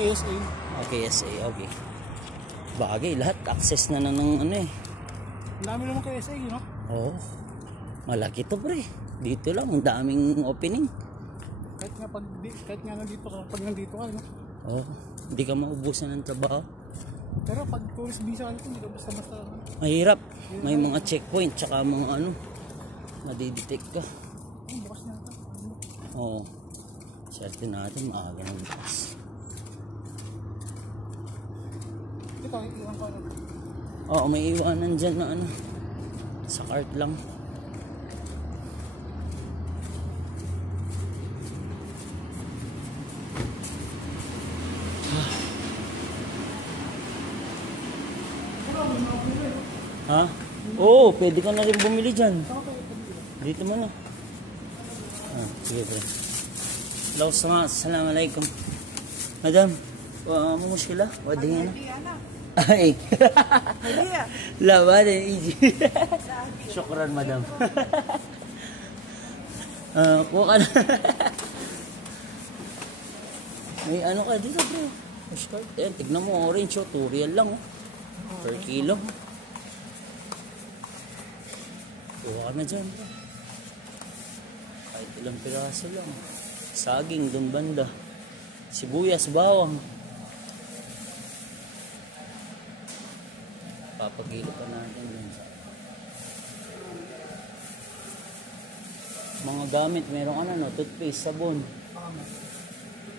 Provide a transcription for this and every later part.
KSA. KSA, okay. Bagay, lahat access na ng ano eh. Ang dami naman KSA, no? Oo. Malaki to pre. Dito lang, ang daming opening. Kahit nga nandito ka, pag nandito ka, no? Oo. Hindi ka maubusan ng trabaho. Pero pag tourist visa ka nito, hindi ka basta-basta. Mahirap. May mga checkpoint, tsaka mga ano, madidetect ka. Ay, bukas na ito. Oo. Swerte natin, maaga ng bukas. Ito, iwan ko ano. Oo, may iwanan dyan na ano. Sa cart lang. Ha? Oo, pwede ka na rin bumili dyan. Dito mo na. Sige bro. Hello, assalamualaikum. Madam, muskila? Wading na. Ay. La, bale, easy. Syukran, madam. Kuha ka na. May ano ka dito, bro. Pushcart. Ayan, tignan mo, orange, 2 real lang, per kilo. Kuha ka na dyan, bro. Kahit ilang piraso lang. Saging, dun banda. Sibuyas, bawang. Papagilo pa natin dun. Mga gamit, meron ka na, no? Toothpaste, sabon.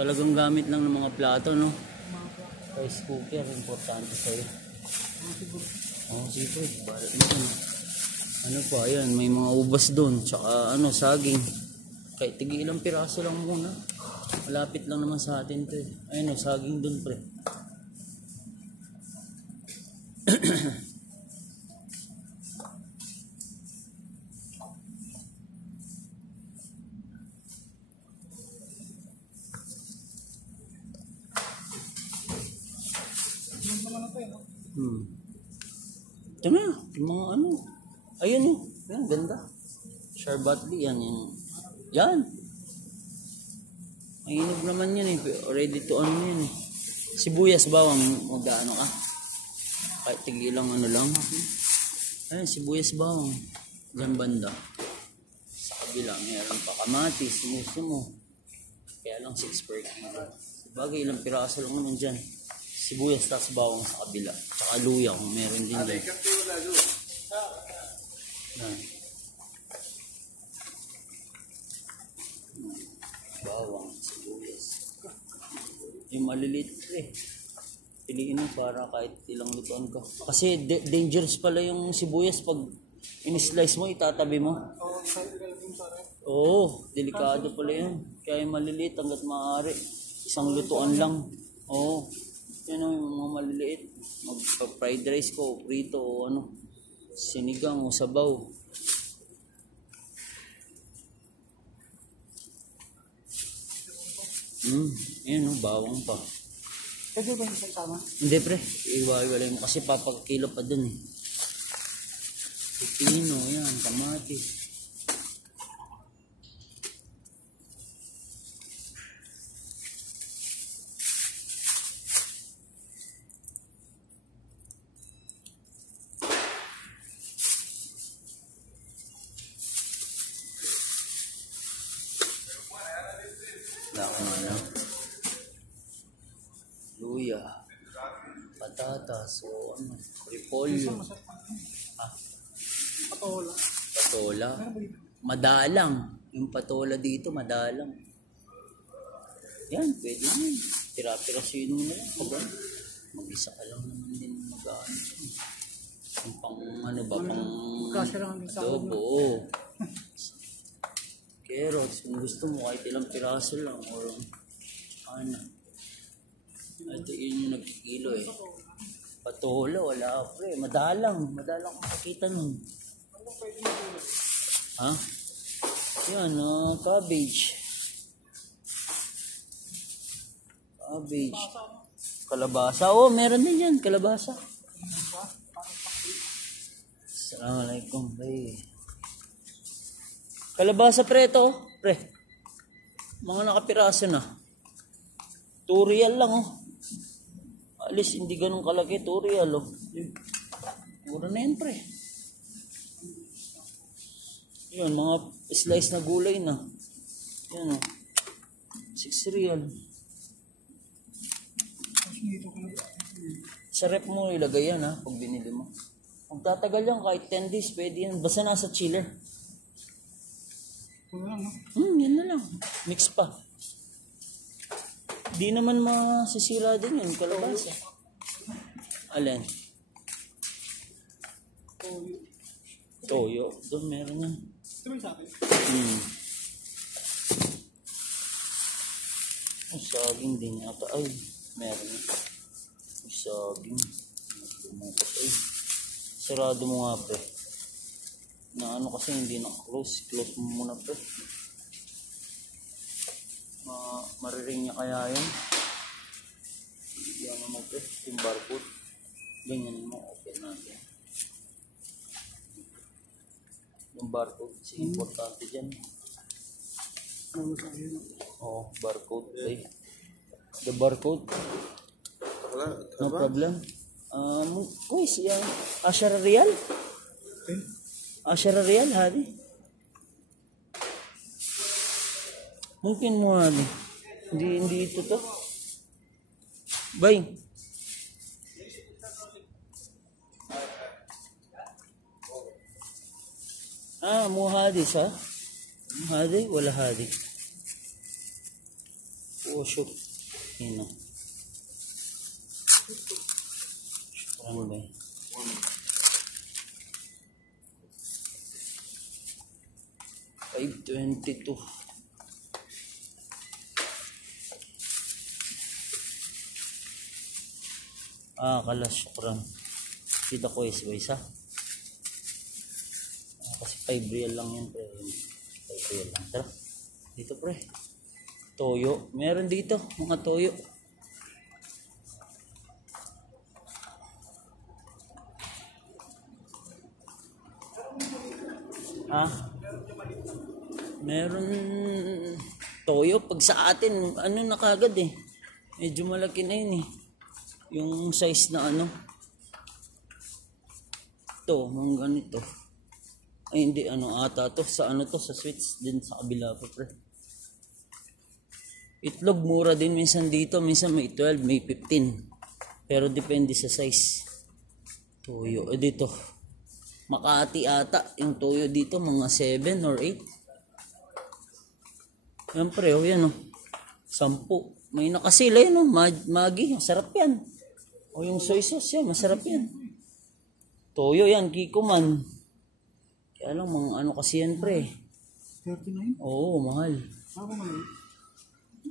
Talagang gamit lang ng mga plato, no? Rice cooker, importante sa'yo. Oo, sige, balat mo dun. Ano pa, ayan, may mga ubas dun. Tsaka, ano, saging. Kahit tigi ilang piraso lang muna. Malapit lang naman sa atin to eh. Ayun, saging dun, pre. Ito na, yung mga ano. Ayun eh. Yan, ganda. Sharbatli, yan. Yan. Mainog naman yan eh. Ready to ano yan eh. Sibuyas bawang mag-ano ka. Kahit tigilang ano lang. Ayun, sibuyas bawang. Diyan banda. Sa kabila, mayroon pa kamatis. Gusto mo. Kaya lang 6 per kilo. Bagay, ilang piraso lang naman dyan. Sibuyas tas bawang sa kabila. Tsaka luya kung meron din dyan. Yan. Bawang, sibuyas. Yung maliliit eh. Piliin mo para kahit ilang lutuan ka. Kasi dangerous pala yung sibuyas pag in-slice mo, itatabi mo. Oo, delikado pala yun. Kaya yung maliliit hanggat maaari. Isang lutuan lang. Oo. Yan o, yung mga maliliit. Mag-fried rice ko, prito o ano. Sinigang o sabaw. Yan o, bawang pa. Pwede ba yung tama? Hindi pre, iwalay mo kasi papagkilo pa dun eh. Pipino, yan, kamatis. Ano? Luya, patatas, o ano, repolyo. Patola. Patola. Madalang. Yung patola dito, madalang. Yan, pwede naman. Tira-tirasin mo na lang. Mag-isa ka lang naman din mag-ano. Yung pang ano ba, pang adobo. Carrots, kung gusto mo, kahit ilang piraso lang. Or ano. Ito yun yung nagkikilo eh. Patola, wala pre. Madalang makakita nun. Ha? Yan, cabbage. Kalabasa. Oh, meron din yan, kalabasa. Assalamualaikum, pre. Kalabasa pre ito, pre. Mga nakapiraso na. 2 real lang oh. Alis, hindi ganun kalaki. 2 real, oh. Mura na yan, pre. Yun, mga slice na gulay na. Yan, oh. 6 real. Sa rep mo ilagay yan, ha, pag binili mo. Magtatagal yan, kahit 10 days, pwede yan. Basta nasa chiller. Yan na lang. Mix pa. Di naman masisira din yun, kalabasa. Alin? Toyo. Doon meron yan. Saging din yata. Ay, meron yan. Saging. Sarado mo nga, pre. Na ano kasi hindi na-close. Close mo muna, pre. Mariring niya kaya yan. Yan mo, pre. Yung barcode. Ganyan mo. Open natin. Yung barcode. Kasi importante dyan. Oh, barcode. Okay. The barcode. No problem. Kuis, yan. Ashara Real? Ashara Real, hadi. Mungkin mo, hadi. Hindi ito to. Bay. Mo hadi sa? Hadi? Wala hadi. Oh, shoot. Yun o. Ano ba yun? $5.22. Kalas, syukran. Kita ko isa. Kasi 5 real lang yan, pre. 5 real lang. Tara, dito, pre. Toyo. Meron dito, mga toyo. Meron toyo. Pag sa atin, ano na kagad eh. Medyo malaki na yun eh. Yung size na ano. Ito, mga ganito. Ay hindi, ano ata to. Sa ano to, sa sweets din sa kabila pa, pre. Itlog, mura din minsan dito. Minsan may 12, may 15. Pero depende sa size. Toyo. Dito. Makati ata. Yung toyo dito, mga 7 or 8. Yan, pre. O yan, o. 10. May nakasila yun, o. Maggi. Masarap yan. O yung soy sauce yan. Masarap yan. Toyo yan. Kikoman. Kaya lang, mga ano kasi yan, pre. 39? Oo, mahal. Ako mali.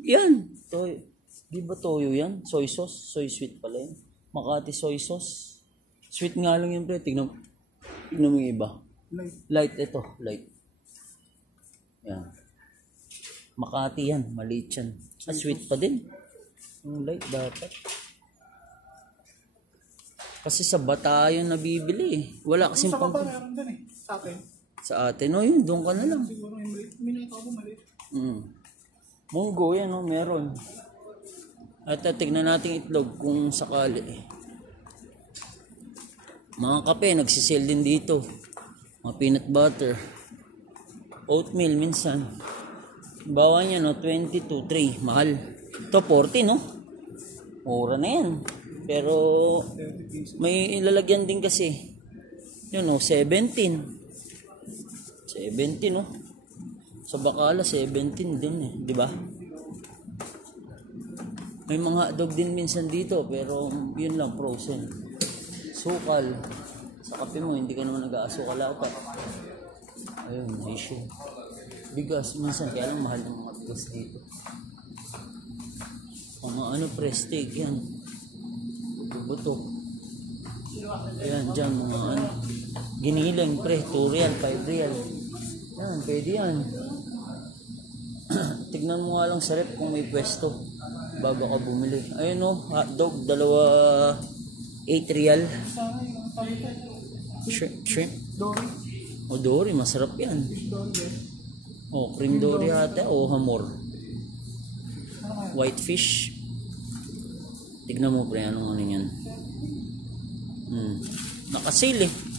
Yan. Toyo. Di ba toyo yan? Soy sauce. Soy sweet pala yun. Makati soy sauce. Sweet nga lang yun, pre. Tignan mo yung iba. Light ito. Light. Yan. Makati yan. Maliit yan. Sweet pa din. Yung light dapat. Kasi sa bata yun nabibili eh. Wala kasing pang... Sa meron din eh. Sa atin. Sa atin. O yun. Doon ka na lang. Siguro yung maliit. Minata ko maliit. Munggo yan o. Meron. At tignan natin itlog kung sakali. Mga kape. Nagsisale din dito. Mga peanut butter. Oatmeal minsan. Bawa niya no. 22.3. Mahal. Ito 40 no. Mura na yan. Pero may ilalagyan din kasi. Yun o, 17. 17 no. Sa Bacala 17 din eh, di ba? May mga hotdog din minsan dito pero yun lang frozen. Sukal. Sa kape mo hindi ka naman nag-aasukal ata. Ayun, issue. Bigas minsan kaya lang mahal ng mga bigas dito. Mga ano prestige yan. Buto. Ayan, dyan mga ano. Giniling, pre. 2 real, 5 real. Yan, pwede yan. Tignan mo nga lang sa rep kung may pwesto. Bago ka bumili. Ayun o, hotdog, 8 real. Shrimp. Dory. O, dory, masarap yan. O, cream dory ata o hamor. White fish. Tignan mo pre, anong ano yan. Nakasale eh.